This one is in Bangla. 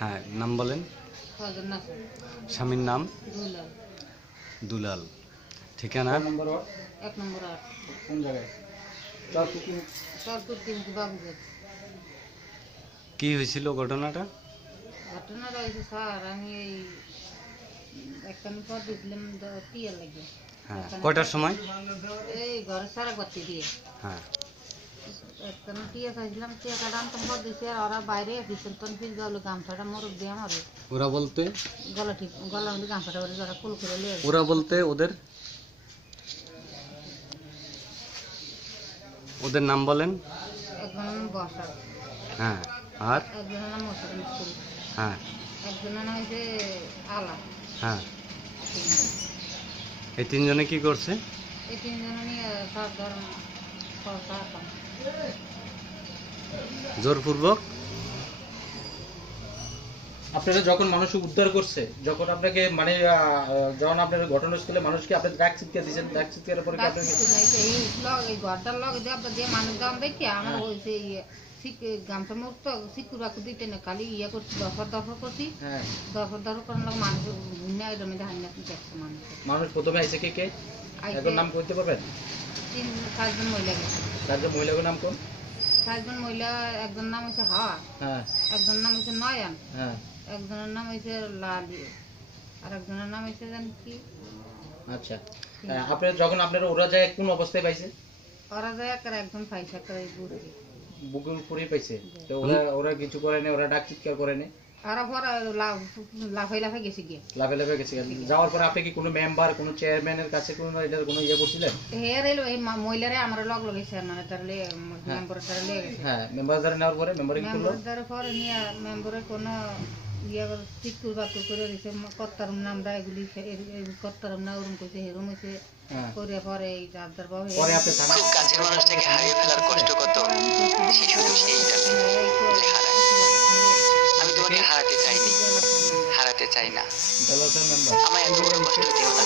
হ্যাঁ, নাম বলেন। স্বামীর নাম দুলাল। ঠিকানা? 1 নম্বর ওয়ার্ড। কোন জায়গায়? কি হয়েছিল ঘটনাটা? ঘটনাটা হয়েছে স্যার, আমি এই একখানি পর দিয়েছিলাম টিয়া লাগে। হ্যাঁ, কয়টার সময়? এই ঘরে সারা গতি দিয়ে হ্যাঁ, একখানি টিয়া চাইছিলাম, টিয়া কাটা আনতাম পর দিয়েছি। আর ওরা বাইরে পিছন তন ফিস গেল, গামছাটা মোরগ দিয়ে আমার ওরা বলতে? গলা মধ্যে গামছাটা বলে ওরা কুল করে লিয়ে। ওরা বলতে ওদের ওদের নাম বলেন। একজনের নাম বসা, হ্যাঁ, আর একজনের নাম মোশারফ স্কুল, হ্যাঁ, একজনের নাম হয়েছে আলা। হ্যাঁ, এই তিনজনে কি করছে? এই তিনজনে নিয়ে সব ধরুন জোরপূর্বক। আপনারা যখন মানুষ উদ্ধার করছে, যখন আপনাকে মানে যখন আপনার ঘটনাস্থলে মানুষকে আপনি ডাক চিৎকার দিয়েছেন, ডাক চিৎকারের পরে এই ঘরটার লগে দিয়ে মানুষ দাম দেখি আমার হয়েছে গামছা মুক্ত সিকুর বাকু দিতে না, খালি ইয়ে করছি, দফর করছি। হ্যাঁ, দফর করার লোক মানুষ ঘুমিয়ে আইডমে ধান দেখছে। মানুষ প্রথমে আইসে কে এখন নাম করতে পারবেন? 4জন মহিলা গেছে। 4জন মহিলার নাম কোন? 4জন মহিলা, একজন নাম হয়েছে হাওয়া, হ্যাঁ, একজন নাম হয়েছে নয়ন, হ্যাঁ, একজনের নাম হয়েছে লালি, আর একজনের নাম হয়েছে জানি কি। আচ্ছা, আপনার যখন আপনারা ওরা যায় কোন অবস্থায় পাইছে? ওরা যায় একদম পয়সা করে বুকের উপরে পাইছে। তো ওরা কিছু করে না, ওরা ডাক চিৎকার করে না? ওরা পরে লাফাই গেছে গিয়ে। লাফে গেছে। যাওয়ার পর আপনি কি কোনো মেম্বার, কোনো চেয়ারম্যানের কাছে কোনো এটার কোনো ইয়ে করছিলেন? এই মহিলারে আমার লগ লগেছে, মানে তাহলে মেম্বারের দ্বারা লিয়ে গেছে। হ্যাঁ, মেম্বার দ্বারা নেওয়ার পরে মেম্বারে কি করলো? মেম্বারের দ্বারা পরে নিয়ে মেম্বারের কোনো ইয়ে চিকুর বাকুর করে দিছে, কর্তারম নামটা এগুলি কর্তারম না ওরম কইছে, হেরম হয়েছে করে পরে এই যার বাবু পরে আপনি খুব কাছের মানুষটাকে হারিয়ে ফেলার কষ্ট কত শিশুদের সেই জানে যে হারায়। আমি তোমাকে হারাতে চাইনি, হারাতে চাই না। মেম্বার আমায় এত বড় কষ্ট দিও না।